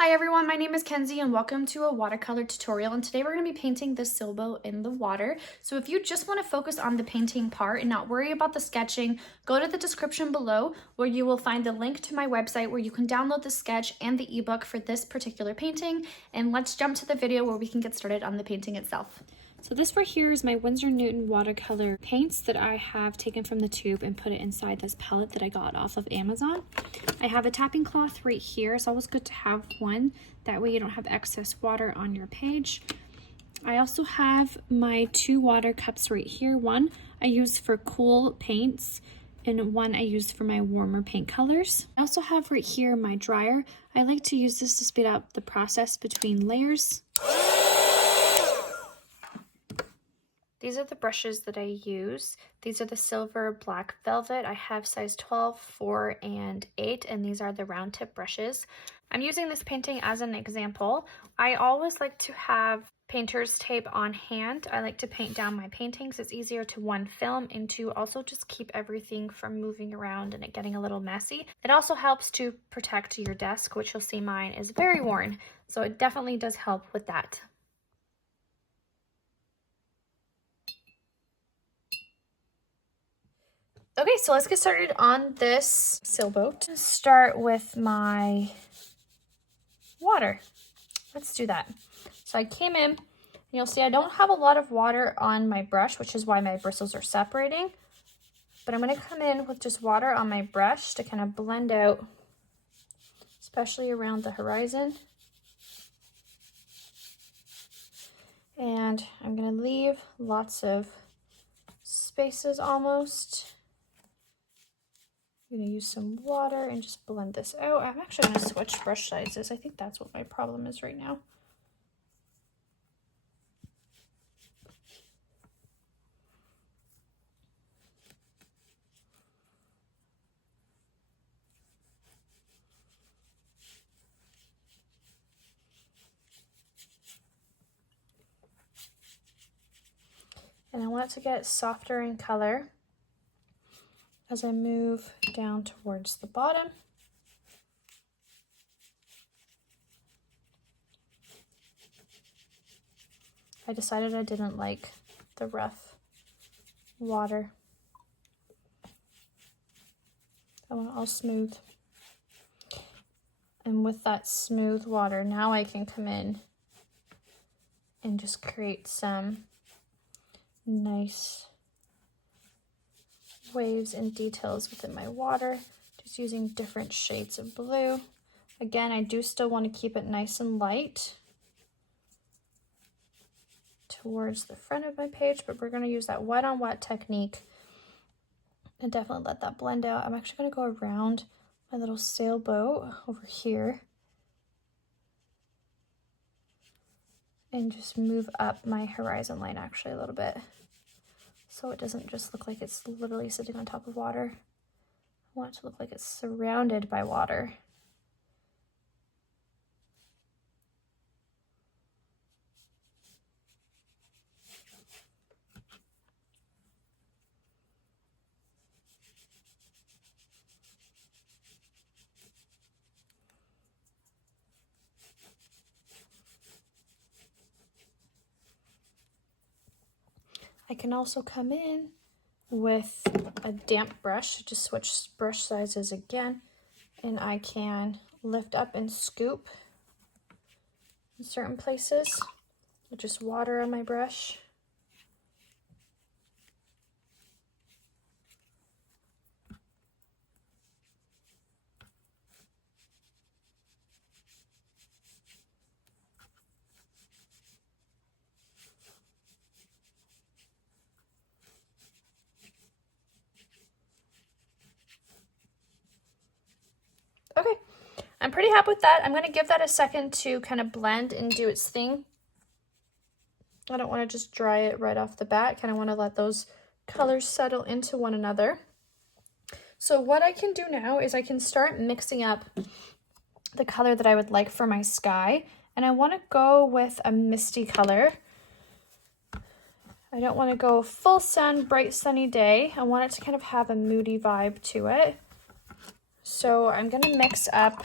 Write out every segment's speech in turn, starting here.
Hi everyone, my name is Kenzie and welcome to a watercolor tutorial, and today we're going to be painting the sailboat in the water. So if you just want to focus on the painting part and not worry about the sketching, go to the description below where you will find the link to my website where you can download the sketch and the ebook for this particular painting, and let's jump to the video where we can get started on the painting itself. So this right here is my Winsor Newton watercolor paints that I have taken from the tube and put it inside this palette that I got off of Amazon. I have a tapping cloth right here. It's always good to have one. That way you don't have excess water on your page. I also have my two water cups right here. One I use for cool paints and one I use for my warmer paint colors. I also have right here my dryer. I like to use this to speed up the process between layers. These are the brushes that I use. These are the silver black velvet. I have size 12, 4, and 8, and these are the round tip brushes. I'm using this painting as an example. I always like to have painter's tape on hand. I like to paint down my paintings. It's easier to one, film, and to also just keep everything from moving around and it getting a little messy. It also helps to protect your desk, which you'll see mine is very worn, so it definitely does help with that. Okay, so let's get started on this sailboat. Start with my water. Let's do that. So I came in, and you'll see I don't have a lot of water on my brush, which is why my bristles are separating. But I'm going to come in with just water on my brush to kind of blend out, especially around the horizon. And I'm going to leave lots of spaces almost. I'm going to use some water and just blend this out. I'm actually going to switch brush sizes. I think that's what my problem is right now. And I want it to get softer in color as I move down towards the bottom. I decided I didn't like the rough water. I want it all smooth. And with that smooth water, now I can come in and just create some nice waves and details within my water, just using different shades of blue. Again, I do still want to keep it nice and light towards the front of my page, but we're going to use that wet on wet technique and definitely let that blend out. I'm actually going to go around my little sailboat over here and just move up my horizon line actually a little bit, so it doesn't just look like it's literally sitting on top of water. I want it to look like it's surrounded by water. I can also come in with a damp brush, just switch brush sizes again, and I can lift up and scoop in certain places with just water on my brush. Okay, I'm pretty happy with that. I'm going to give that a second to kind of blend and do its thing. I don't want to just dry it right off the bat. Kind of want to let those colors settle into one another. So what I can do now is I can start mixing up the color that I would like for my sky. And I want to go with a misty color. I don't want to go full sun, bright sunny day. I want it to kind of have a moody vibe to it. So I'm going to mix up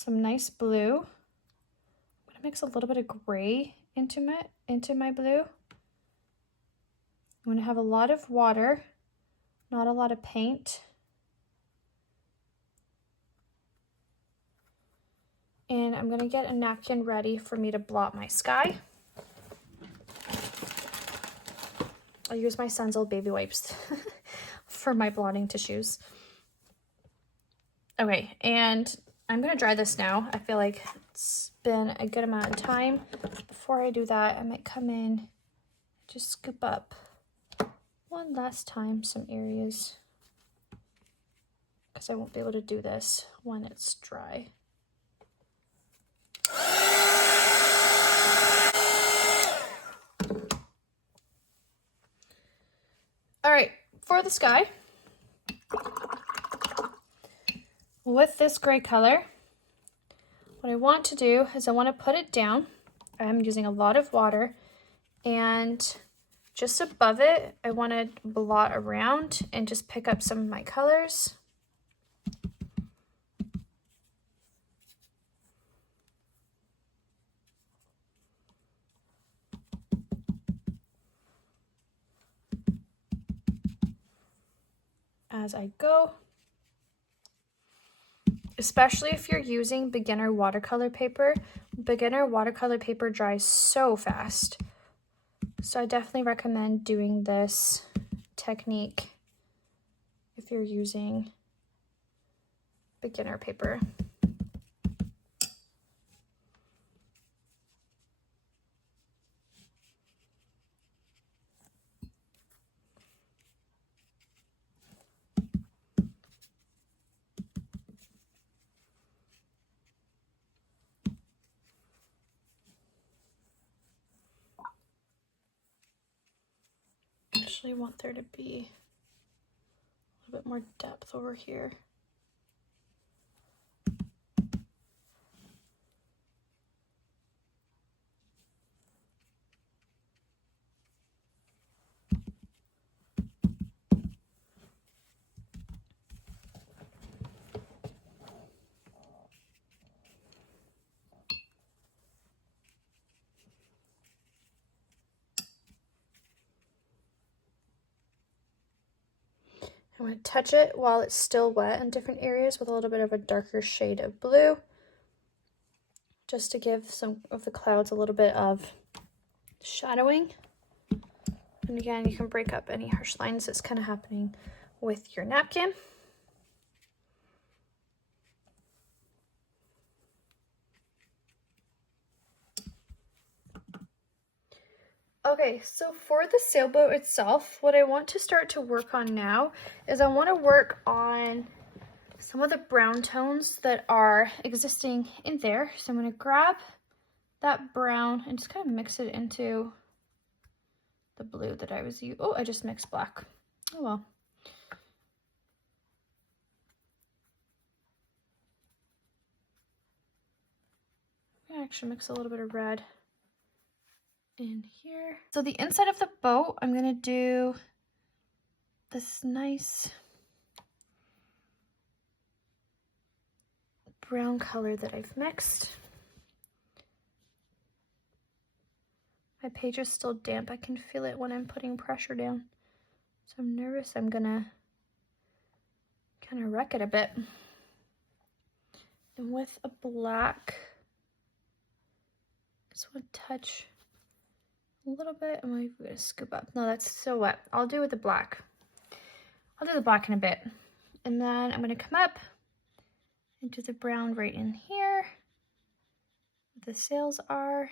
some nice blue. I'm gonna mix a little bit of gray into my blue. I'm gonna have a lot of water, not a lot of paint. And I'm gonna get a napkin ready for me to blot my sky. I'll use my son's old baby wipes for my blotting tissues. Okay, and I'm gonna dry this now. I feel like it's been a good amount of time. Before I do that, I might come in, just scoop up one last time some areas, because I won't be able to do this when it's dry. All right, for the sky, with this gray color, what I want to do is I want to put it down. I'm using a lot of water, and just above it, I want to blot around and just pick up some of my colors. As I go. Especially if you're using beginner watercolor paper. Beginner watercolor paper dries so fast. So I definitely recommend doing this technique if you're using beginner paper. Actually want there to be a little bit more depth over here. I'm going to touch it while it's still wet in different areas with a little bit of a darker shade of blue, just to give some of the clouds a little bit of shadowing. And again, you can break up any harsh lines that's kind of happening with your napkin. Okay, so for the sailboat itself, what I want to start to work on now is I want to work on some of the brown tones that are existing in there. So I'm going to grab that brown and just kind of mix it into the blue that I was using. Oh, I just mixed black. Oh well. I'm going to actually mix a little bit of red in here. So the inside of the boat, I'm going to do this nice brown color that I've mixed. My page is still damp. I can feel it when I'm putting pressure down. So I'm nervous I'm gonna kind of wreck it a bit. And with a black, just want to touch a little bit. I'm gonna scoop up. No, that's so wet. I'll do with the black. I'll do the black in a bit. And then I'm gonna come up and do the brown right in here, where the sails are.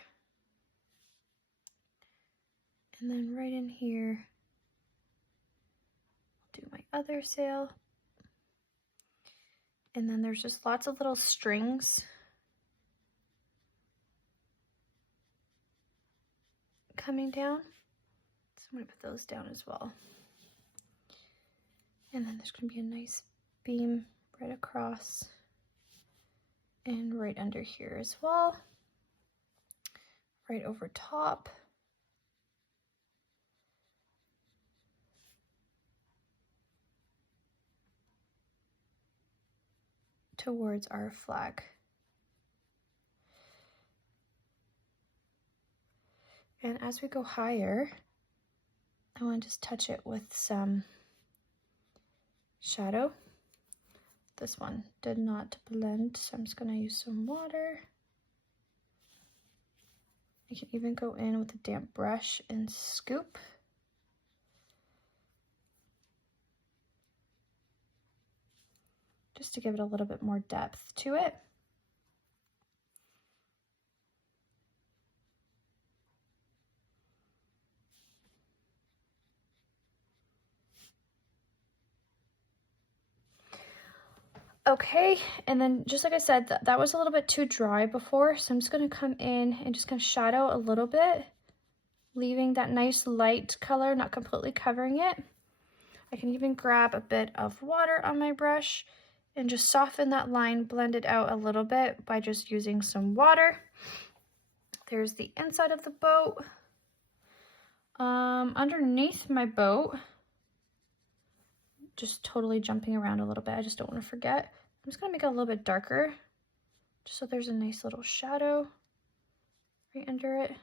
And then right in here, I'll do my other sail. And then there's just lots of little strings coming down. So I'm gonna put those down as well. And then there's gonna be a nice beam right across and right under here as well. Right over top. Towards our flag. And as we go higher, I want to just touch it with some shadow. This one did not blend, so I'm just going to use some water. You can even go in with a damp brush and scoop. Just to give it a little bit more depth to it. Okay, and then just like I said, that was a little bit too dry before, so I'm just going to come in and just kind of shadow a little bit, leaving that nice light color, not completely covering it. I can even grab a bit of water on my brush and just soften that line, blend it out a little bit by just using some water. There's the inside of the boat. Underneath my boat, just totally jumping around a little bit. I just don't want to forget. I'm just going to make it a little bit darker, just so there's a nice little shadow right under it.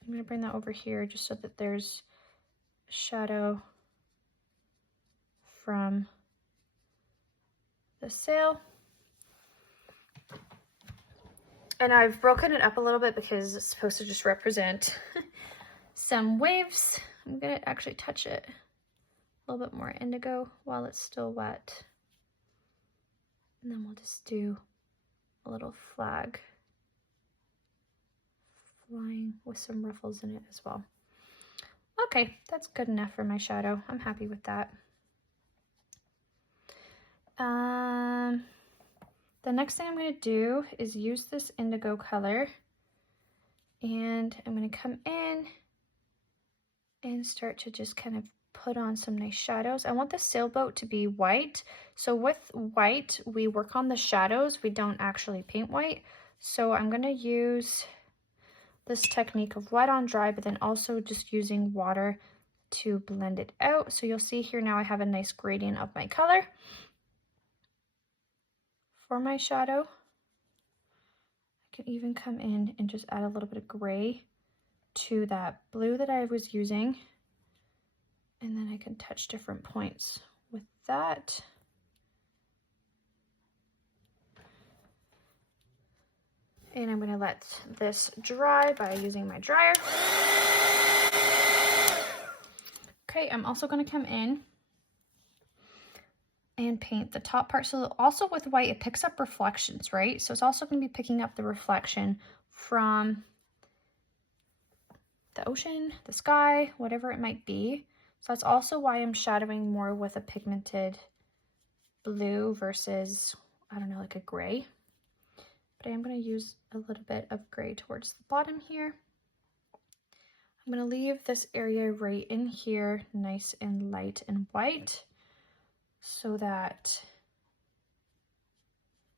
I'm going to bring that over here just so that there's a shadow from the sail. And I've broken it up a little bit because it's supposed to just represent some waves. I'm going to actually touch it a little bit more indigo while it's still wet. And then we'll just do a little flag flying with some ruffles in it as well. Okay, that's good enough for my shadow. I'm happy with that. The next thing I'm going to do is use this indigo color, and I'm going to come in and start to just kind of put on some nice shadows. I want the sailboat to be white, so with white we work on the shadows, we don't actually paint white. So I'm going to use this technique of wet on dry, but then also just using water to blend it out. So you'll see here now I have a nice gradient of my color for my shadow. I can even come in and just add a little bit of gray to that blue that I was using, and then I can touch different points with that. And I'm going to let this dry by using my dryer. Okay, I'm also going to come in and paint the top part. So also with white, it picks up reflections, right? So it's also going to be picking up the reflection from the ocean, the sky, whatever it might be. So that's also why I'm shadowing more with a pigmented blue versus, I don't know, like a gray. But I am going to use a little bit of gray towards the bottom here. I'm going to leave this area right in here nice and light and white so that,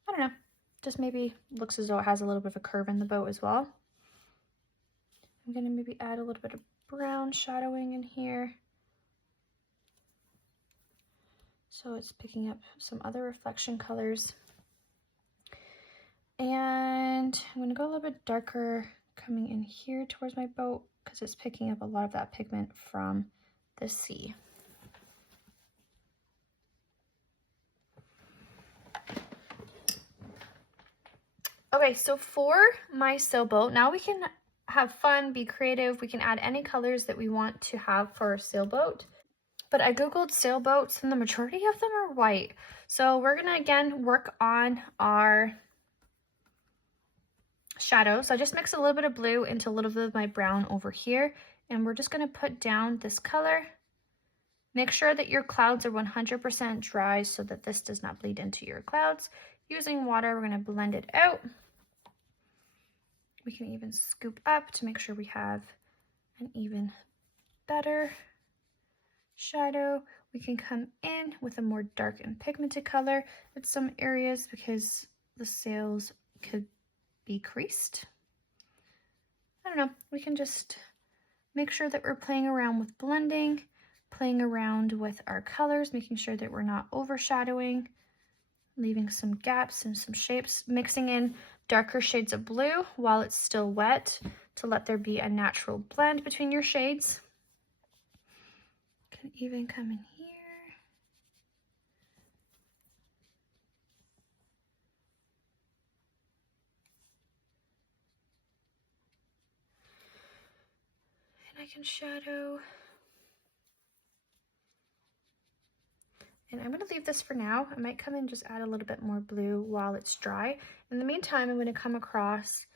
I don't know, just maybe looks as though it has a little bit of a curve in the boat as well. I'm going to maybe add a little bit of brown shadowing in here, so it's picking up some other reflection colors. And I'm going to go a little bit darker coming in here towards my boat because it's picking up a lot of that pigment from the sea. Okay, so for my sailboat, now we can have fun, be creative. We can add any colors that we want to have for our sailboat. But I googled sailboats and the majority of them are white. So we're gonna again work on our shadows. So I just mixed a little bit of blue into a little bit of my brown over here, and we're just gonna put down this color. Make sure that your clouds are 100% dry so that this does not bleed into your clouds. Using water, we're gonna blend it out. We can even scoop up to make sure we have an even better shadow. We can come in with a more dark and pigmented color at some areas because the sails could be creased. I don't know, we can just make sure that we're playing around with blending, playing around with our colors, making sure that we're not overshadowing, leaving some gaps and some shapes, mixing in darker shades of blue while it's still wet to let there be a natural blend between your shades. Can even come in here. And I can shadow. And I'm going to leave this for now. I might come in and just add a little bit more blue while it's dry. In the meantime, I'm going to come across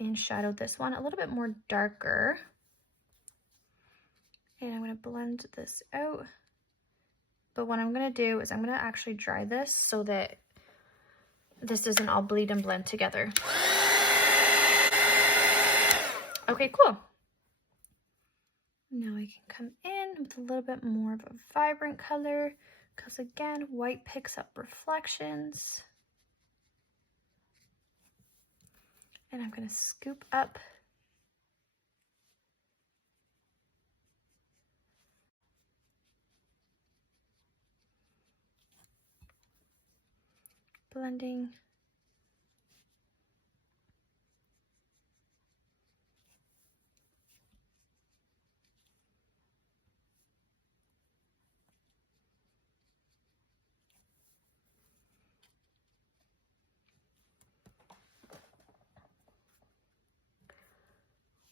and shadow this one a little bit more darker. And I'm going to blend this out. But what I'm going to do is I'm going to actually dry this so that this doesn't all bleed and blend together. Okay, cool. Now I can come in with a little bit more of a vibrant color, because again, white picks up reflections. And I'm going to scoop up blending.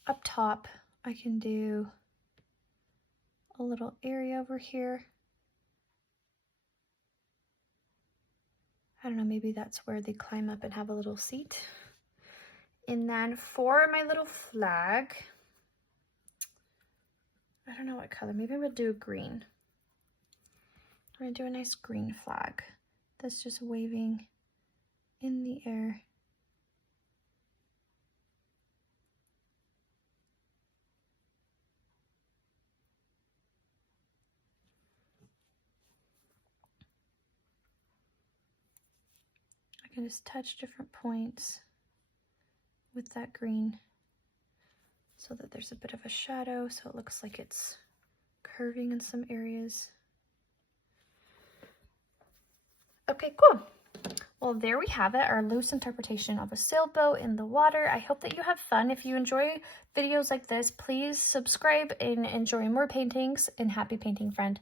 Up top, I can do a little area over here. I don't know, maybe that's where they climb up and have a little seat. And then for my little flag, I don't know what color, maybe I'm gonna do a green. I'm gonna do a nice green flag that's just waving in the air. I can just touch different points with that green so that there's a bit of a shadow, so it looks like it's curving in some areas. Okay, cool. Well, there we have it, our loose interpretation of a sailboat in the water. I hope that you have fun. If you enjoy videos like this, please subscribe and enjoy more paintings, and happy painting, friend.